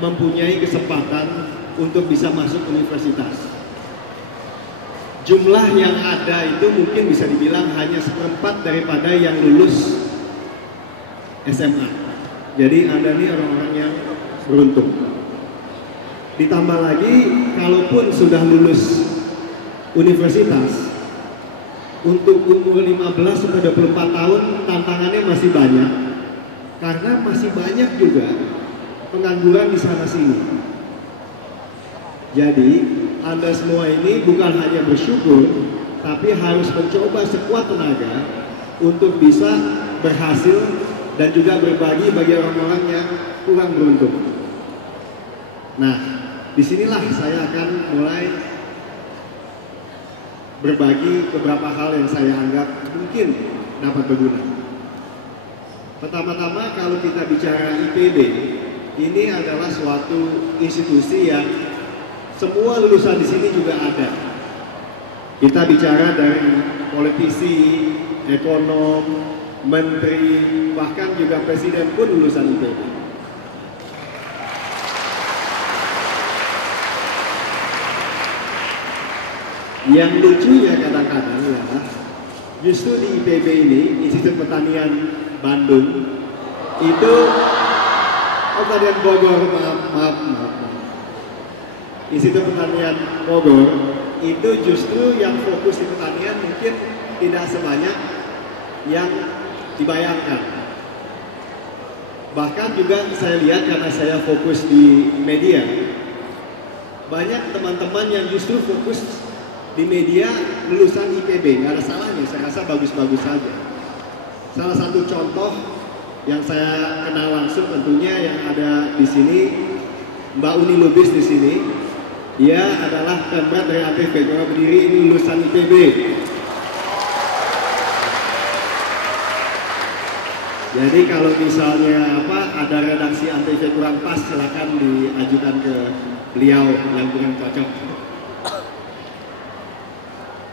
mempunyai kesempatan untuk bisa masuk universitas. Jumlah yang ada itu mungkin bisa dibilang hanya seperempat daripada yang lulus SMA. Jadi Anda nih orang-orang yang beruntung. Ditambah lagi, kalaupun sudah lulus universitas, untuk umur 15 sampai 24 tahun tantangannya masih banyak. Karena masih banyak juga pengangguran di sana sini. Jadi, Anda semua ini bukan hanya bersyukur, tapi harus mencoba sekuat tenaga untuk bisa berhasil dan juga berbagi bagi orang-orang yang kurang beruntung. Nah, disinilah saya akan mulai berbagi beberapa hal yang saya anggap mungkin dapat berguna. Pertama-tama, kalau kita bicara IPB, ini adalah suatu institusi yang semua lulusan di sini juga ada. Kita bicara dari politisi, ekonom, menteri, bahkan juga presiden pun lulusan IPB. Yang lucunya kadang-kadang ya, justru di IPB ini, Institut Pertanian Bandung, itu Pertanian Bogor, maaf. Institut Pertanian Bogor itu justru yang fokus di pertanian mungkin tidak sebanyak yang dibayangkan. Bahkan juga saya lihat karena saya fokus di media, banyak teman-teman yang justru fokus di media lulusan IPB, nggak ada salahnya, saya rasa bagus-bagus saja. Salah satu contoh yang saya kenal langsung tentunya yang ada di sini, Mbak Uni Lubis di sini. Dia adalah pemret dari ATV, juga berdiri ini lulusan IPB. Jadi kalau misalnya ada redaksi ATV kurang pas, silakan diajukan ke beliau yang kurang cocok.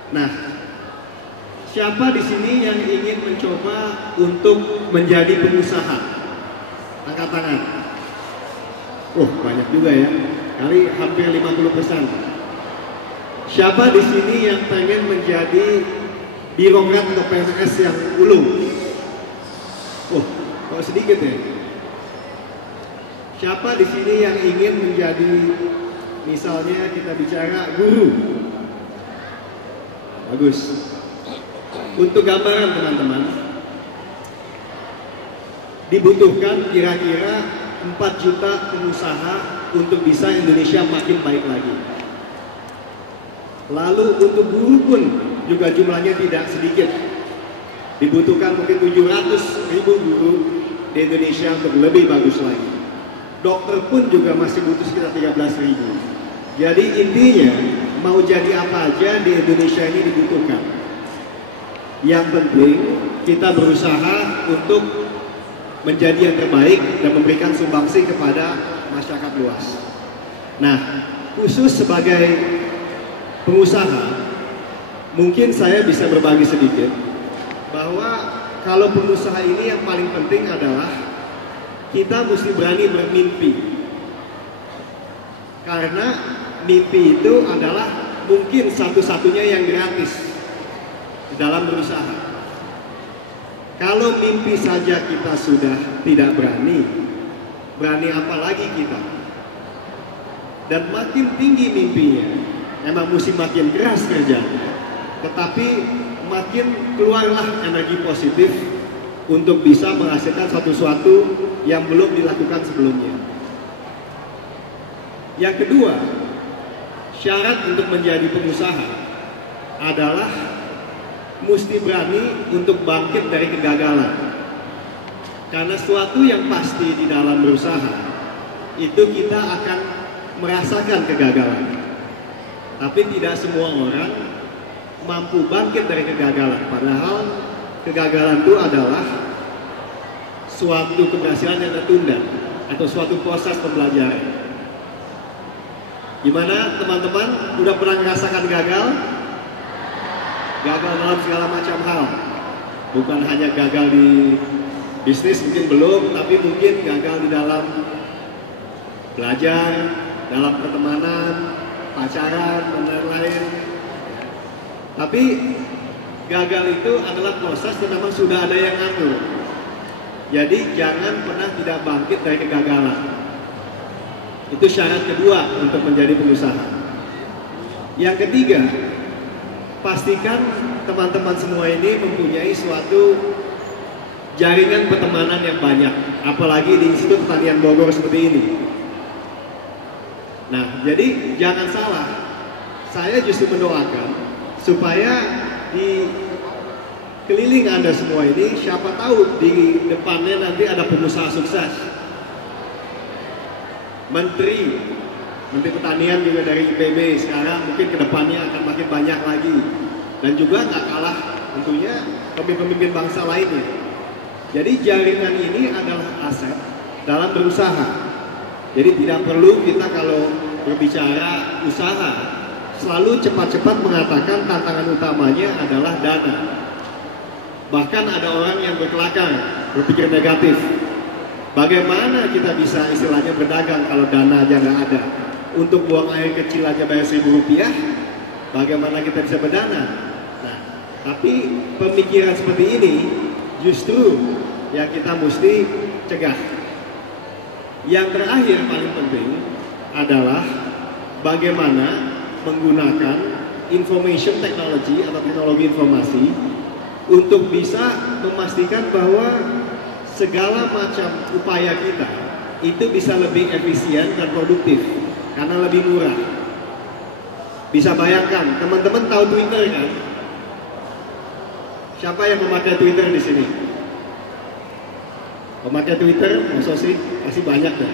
Nah, siapa di sini yang ingin mencoba untuk menjadi pengusaha? Angkat tangan. Banyak juga ya. Kali hampir 50%. Siapa di sini yang pengen menjadi birokrat atau PNS yang ulung? Kok sedikit ya? Siapa di sini yang ingin menjadi, misalnya kita bicara guru? Bagus. Untuk gambaran teman-teman, dibutuhkan kira-kira 4 juta pengusaha untuk bisa Indonesia makin baik lagi. Lalu untuk guru pun juga jumlahnya tidak sedikit. Dibutuhkan mungkin 700.000 guru di Indonesia untuk lebih bagus lagi. Dokter pun juga masih butuh sekitar 13.000. Jadi intinya mau jadi apa aja di Indonesia ini dibutuhkan. Yang penting kita berusaha untuk menjadi yang terbaik dan memberikan sumbangsi kepada masyarakat luas. Nah, khusus sebagai pengusaha, mungkin saya bisa berbagi sedikit bahwa kalau pengusaha ini yang paling penting adalah kita mesti berani bermimpi. Karena mimpi itu adalah mungkin satu-satunya yang gratis dalam berusaha. Kalau mimpi saja kita sudah tidak berani apa lagi kita? Dan makin tinggi mimpinya, emang mesti makin keras kerjanya. Tetapi makin keluarlah energi positif untuk bisa menghasilkan sesuatu yang belum dilakukan sebelumnya. Yang kedua, syarat untuk menjadi pengusaha adalah mesti berani untuk bangkit dari kegagalan. Karena sesuatu yang pasti di dalam berusaha, itu kita akan merasakan kegagalan. Tapi tidak semua orang mampu bangkit dari kegagalan. Padahal kegagalan itu adalah suatu keberhasilan yang tertunda atau suatu proses pembelajaran. Gimana teman-teman, udah pernah merasakan gagal? Gagal dalam segala macam hal. Bukan hanya gagal di bisnis, mungkin belum, tapi mungkin gagal di dalam belajar, dalam pertemanan, pacaran, dan lain-lain. Tapi gagal itu adalah proses yang memang sudah ada yang ngatur. Jadi jangan pernah tidak bangkit dari kegagalan. Itu syarat kedua untuk menjadi pengusaha. Yang ketiga, pastikan teman-teman semua ini mempunyai suatu jaringan pertemanan yang banyak, apalagi di Institut Pertanian Bogor seperti ini. Nah, jadi jangan salah, saya justru mendoakan supaya di keliling Anda semua ini, siapa tahu di depannya nanti ada pengusaha sukses. Menteri Pertanian juga dari IPB sekarang mungkin kedepannya akan makin banyak lagi. Dan juga nggak kalah tentunya pemimpin-pemimpin bangsa lainnya. Jadi jaringan ini adalah aset dalam berusaha. Jadi tidak perlu kita kalau berbicara usaha selalu cepat-cepat mengatakan tantangan utamanya adalah dana. Bahkan ada orang yang berkelakar, berpikir negatif. Bagaimana kita bisa istilahnya berdagang kalau dana aja nggak ada? Untuk buang air kecil aja bayar Rp1.000, bagaimana kita bisa berdana? Nah, tapi pemikiran seperti ini justru yang kita mesti cegah. Yang terakhir paling penting adalah bagaimana menggunakan information technology atau teknologi informasi untuk bisa memastikan bahwa segala macam upaya kita itu bisa lebih efisien dan produktif karena lebih murah. Bisa bayangkan, teman-teman tahu Twitter kan? Siapa yang memakai Twitter di sini? Pemakai Twitter, maksud sih pasti banyak ya.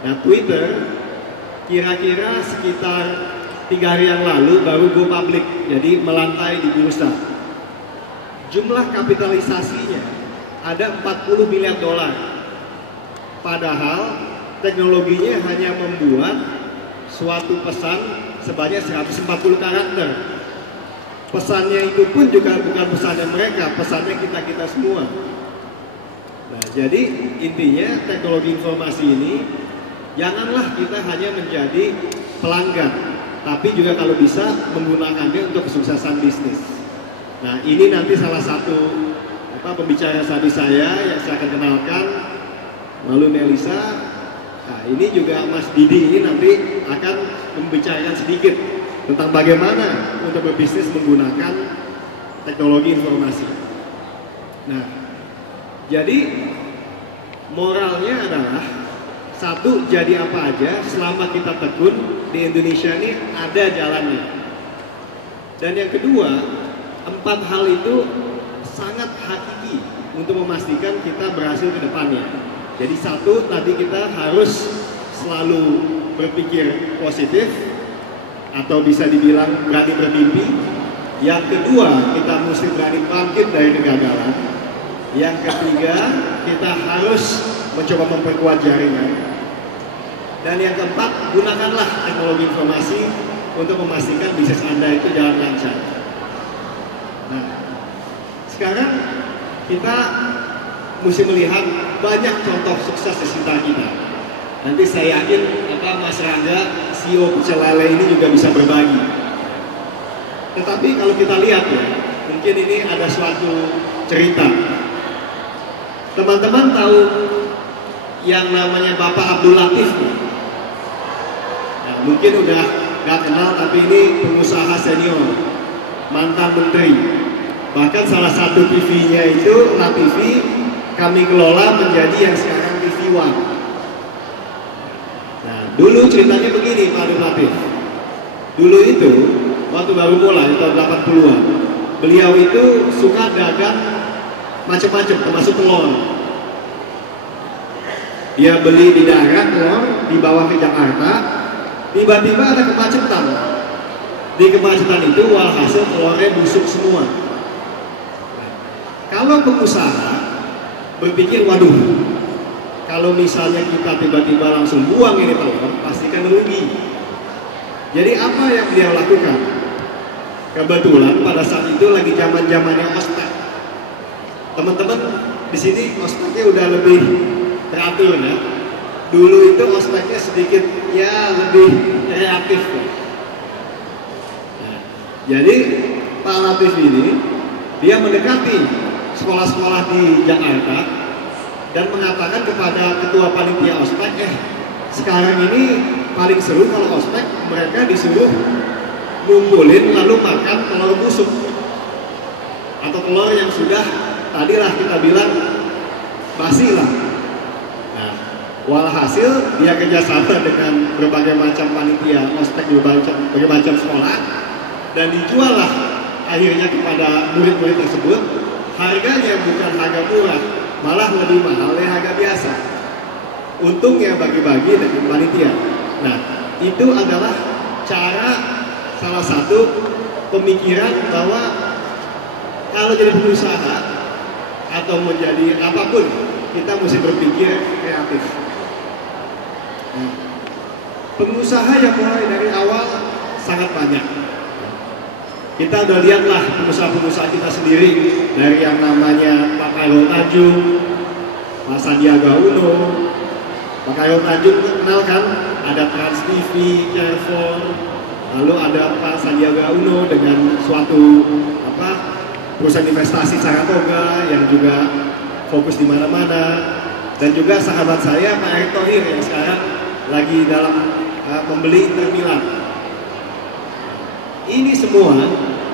Nah, Twitter kira-kira sekitar 3 hari yang lalu baru go public, jadi melantai di bursa. Jumlah kapitalisasinya ada 40 miliar dolar. Padahal teknologinya hanya membuat suatu pesan sebanyak 140 karakter. Pesannya itu pun juga bukan pesannya mereka, pesannya kita-kita semua. Nah, jadi intinya teknologi informasi ini janganlah kita hanya menjadi pelanggan, tapi juga kalau bisa menggunakannya untuk kesuksesan bisnis. Nah, ini nanti salah satu pembicara tadi saya yang saya akan kenalkan, lalu Melisa. Nah, ini juga Mas Didi ini nanti akan membicarakan sedikit tentang bagaimana untuk berbisnis menggunakan teknologi informasi. Nah, jadi moralnya adalah satu, jadi apa aja selama kita tekun di Indonesia ini ada jalannya. Dan yang kedua, 4 hal itu sangat hakiki untuk memastikan kita berhasil ke depannya. Jadi satu, tadi kita harus selalu berpikir positif atau bisa dibilang berani bermimpi. Yang kedua, kita mesti berani bangkit dari kegagalan. Yang ketiga, kita harus mencoba memperkuat jaringan. Dan yang keempat, gunakanlah teknologi informasi untuk memastikan bisnis Anda itu jalan lancar. Nah, sekarang kita mesti melihat banyak contoh sukses di sekitar kita. Nanti saya yakin Mas Rangga, CEO Pecel Lele ini juga bisa berbagi. Tetapi kalau kita lihat ya, mungkin ini ada suatu cerita. Teman-teman tahu yang namanya Bapak Abdul Latif? Nah, mungkin udah gak kenal, tapi ini pengusaha senior, mantan menteri. Bahkan salah satu TV-nya itu LaTV kami kelola menjadi yang sekarang TV One. Nah, dulu ceritanya begini Pak Abdul Latif. Dulu itu waktu baru mulai tahun 80-an, beliau itu suka dagang macam-macam termasuk telur. Dia beli di daerah telur, dibawa ke Jakarta, tiba-tiba ada kemacetan. Di kemacetan itu walhasil telurnya busuk semua. Kalau pengusaha berpikir, waduh, kalau misalnya kita tiba-tiba langsung buang ini telur, pastikan rugi. Jadi apa yang dia lakukan? Kebetulan pada saat itu lagi zaman-zamannya ospek. Teman-teman di sini ospeknya udah lebih teratur ya. Dulu itu ospeknya sedikit ya lebih kreatif. Nah, jadi Pak Latif ini dia mendekati sekolah-sekolah di Jakarta dan mengatakan kepada ketua panitia ospek, sekarang ini paling seru kalau ospek mereka disuruh ngumpulin lalu makan telur busuk atau telur yang sudah tadilah kita bilang basi lah. Nah, walhasil dia kerjasama dengan berbagai macam panitia ospek di berbagai macam sekolah dan dijual lah akhirnya kepada murid-murid tersebut. Harganya bukan harga murah, malah lebih mahal dari harga biasa. Untungnya bagi-bagi dengan panitia. Nah, itu adalah cara salah satu pemikiran bahwa kalau jadi pengusaha atau menjadi apapun, kita mesti berpikir kreatif. Nah, pengusaha yang mulai dari awal sangat banyak. Kita udah lihatlah pengusaha-pengusaha kita sendiri, dari yang namanya Pak Khairul Tanjung, Pak Sandiaga Uno. Pak Khairul Tanjung kenal kan? Ada Trans TV, Carrefour, lalu ada Pak Sandiaga Uno dengan suatu perusahaan investasi Saratoga yang juga fokus di mana-mana, dan juga sahabat saya Pak Erick Thohir yang sekarang lagi dalam membeli Inter Milan. Ini semua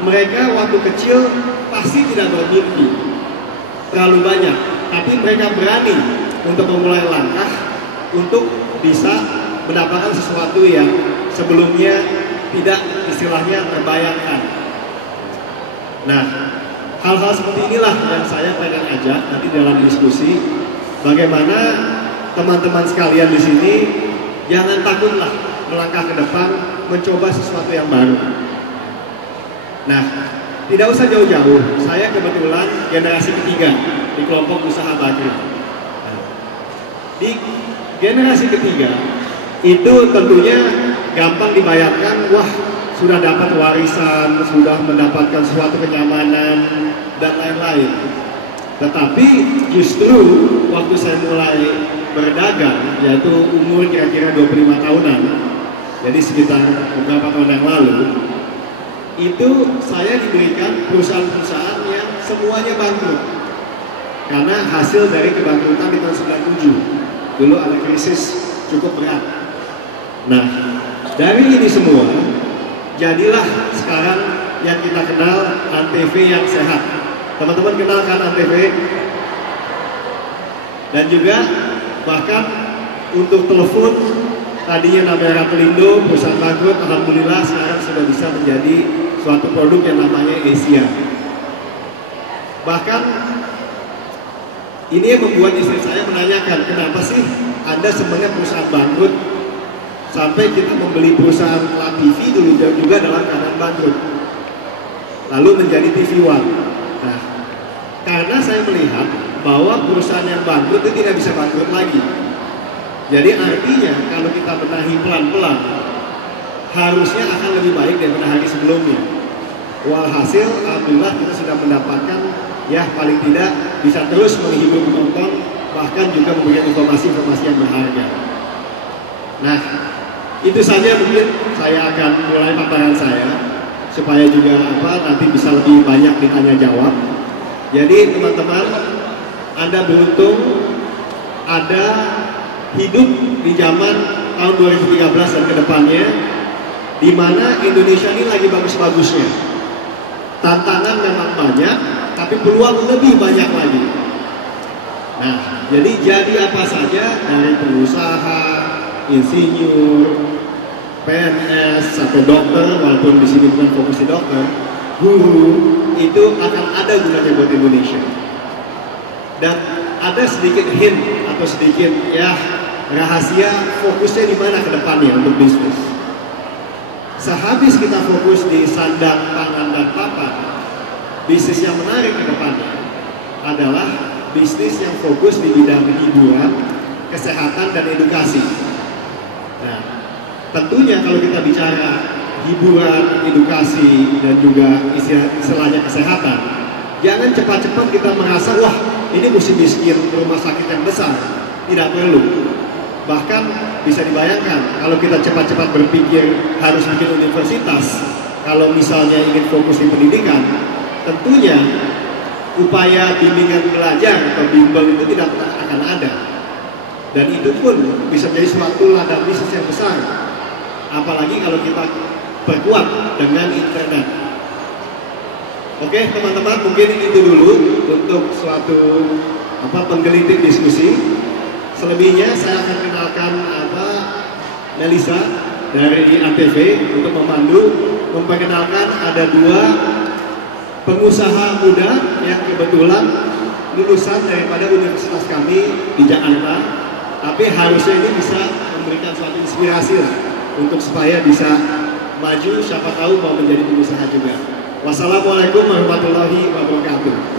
mereka waktu kecil pasti tidak bermimpi terlalu banyak, tapi mereka berani untuk memulai langkah untuk bisa mendapatkan sesuatu yang sebelumnya tidak istilahnya terbayangkan. Nah, hal-hal seperti inilah yang saya pengen ajak nanti dalam diskusi, bagaimana teman-teman sekalian di sini jangan takutlah melangkah ke depan, mencoba sesuatu yang baru. Nah, tidak usah jauh-jauh, saya kebetulan generasi ketiga di kelompok usaha Bagri. Nah, di generasi ketiga itu tentunya gampang dibayangkan, wah sudah dapat warisan, sudah mendapatkan suatu kenyamanan dan lain-lain. Tetapi justru waktu saya mulai berdagang, yaitu umur kira-kira 25 tahunan, jadi sekitar beberapa tahun yang lalu, itu saya diberikan perusahaan-perusahaan yang semuanya bangkrut karena hasil dari kebangkrutan di tahun 97. Dulu ada krisis cukup berat. Nah, dari ini semua jadilah sekarang yang kita kenal Antv yang sehat. Teman-teman kenal kan Antv? Dan juga bahkan untuk telepon tadinya namanya Ratelindo, perusahaan bangkrut, alhamdulillah sekarang sudah bisa menjadi suatu produk yang namanya Asia. Bahkan ini yang membuat istri saya menanyakan, kenapa sih Anda sebenarnya perusahaan bangkrut sampai kita membeli perusahaan TV dulu juga dalam keadaan bangkrut, lalu menjadi TV One. Nah, karena saya melihat bahwa perusahaan yang bangkrut itu tidak bisa bangkrut lagi. Jadi artinya kalau kita benahi pelan-pelan, harusnya akan lebih baik daripada hari sebelumnya. Walhasil, alhamdulillah kita sudah mendapatkan ya paling tidak bisa terus menghibur penonton, bahkan juga memberikan informasi-informasi yang berharga. Nah, itu saja mungkin saya akan mulai paparan saya supaya juga nanti bisa lebih banyak ditanya jawab. Jadi teman-teman, Anda beruntung ada hidup di zaman tahun 2013 dan kedepannya, di mana Indonesia ini lagi bagus-bagusnya. Tantangan memang banyak, tapi peluang lebih banyak lagi. Nah, jadi apa saja dari pengusaha, insinyur, PNS atau dokter, walaupun di sini bukan fokus di dokter, guru, itu akan ada gunanya buat Indonesia. Dan ada sedikit hint atau sedikit ya rahasia fokusnya di mana ke depannya untuk bisnis. Sehabis kita fokus di sandang, pangan, dan papan, bisnis yang menarik ke depannya adalah bisnis yang fokus di bidang hiburan, kesehatan, dan edukasi. Nah, tentunya kalau kita bicara hiburan, edukasi, dan juga istilahnya kesehatan, jangan cepat-cepat kita merasa, wah ini mesti bikin rumah sakit yang besar. Tidak perlu. Bahkan bisa dibayangkan kalau kita cepat-cepat berpikir harus bikin universitas, kalau misalnya ingin fokus di pendidikan, tentunya upaya bimbingan belajar atau bimbel itu tidak akan ada. Dan itu pun bisa menjadi suatu ladang bisnis yang besar. Apalagi kalau kita perkuat dengan internet. Oke teman-teman, mungkin itu dulu untuk suatu penggelitik diskusi. Selebihnya saya akan kenalkan Melisa dari ATV untuk memandu, memperkenalkan ada 2 pengusaha muda yang kebetulan lulusan daripada universitas kami di Jakarta, tapi harusnya ini bisa memberikan suatu inspirasi lah untuk supaya bisa maju, siapa tahu mau menjadi pengusaha juga. Wassalamualaikum warahmatullahi wabarakatuh.